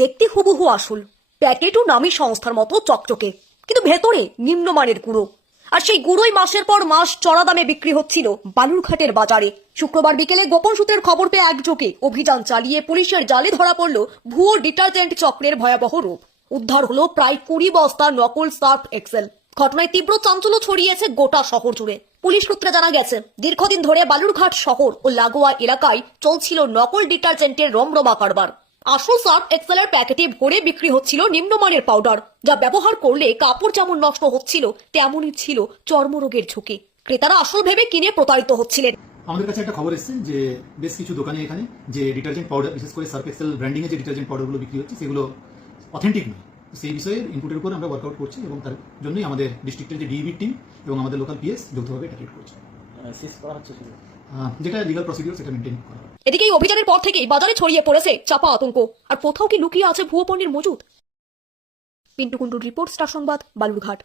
দেখতে হুবহু আসল, প্যাকেটও নামী সংস্থার মতো চকচকে, কিন্তু ভেতরে নিম্নমানের গুঁড়ো। আর সেই গুঁড়োই মাসের পর মাস চড়া দামে বিক্রি হচ্ছিল বালুরঘাটের বাজারে। শুক্রবার বিকেলে গোপন সূত্রের খবর পেয়ে একযোগে অভিযান চালিয়ে পুলিশের জালে ধরা পড়ল ভুয়ো ডিটারজেন্ট চক্রের ভয়াবহ রূপ। উদ্ধার হলো প্রায় 20 বস্তা নকল সার্ফ এক্সেল। ঘটনায় তীব্র চাঞ্চল্য ছড়িয়েছে গোটা শহর জুড়ে। পুলিশ সূত্রে জানা গেছে, দীর্ঘদিন ধরে বালুরঘাট শহর ও লাগোয়া এলাকায় চলছিল নকল ডিটারজেন্টের রমরমা কারবার। আসল সার্ফ এক্সেলের প্যাকেটে ভরে বিক্রি হচ্ছিল নিম্নমানের পাউডার, যা ব্যবহার করলে কাপড় যেমন নষ্ট হচ্ছিল, তেমনই ছিল চর্মরোগের ঝুঁকি। ক্রেতারা আসল ভেবে কিনে প্রতারিত হচ্ছিলেন। আমাদের কাছে একটা খবর এসেছে যে বেশ কিছু দোকানে এখানে যে ডিটারজেন্ট পাউডার, বিশেষ করে সার্ফ এক্সেল ব্র্যান্ডিং এর যে ডিটারজেন্ট পাউডারগুলো বিক্রি হচ্ছে সেগুলো অথেন্টিক নয়। সেই বিষয়ে ইনপুটের উপর আমরা ওয়ার্কআউট করছি এবং তার জন্যই আমাদের ডিস্ট্রিক্টের যে ডিবি টিম এবং আমাদের লোকাল পিএস যৌথভাবে এটা ট্রিট করছে। যেটা লিগাল প্রসিডিউর সেটা মেনটেন করা। এদিকে এই অভিযানের পর থেকেই বাজারে ছড়িয়ে পড়েছে চাপা আতঙ্ক। আর কোথাও কি লুকিয়ে আছে ভুয়ো পণ্যের মজুদ? পিন্টু কুন্ডুর রিপোর্ট, স্টার সংবাদ, বালুরঘাট।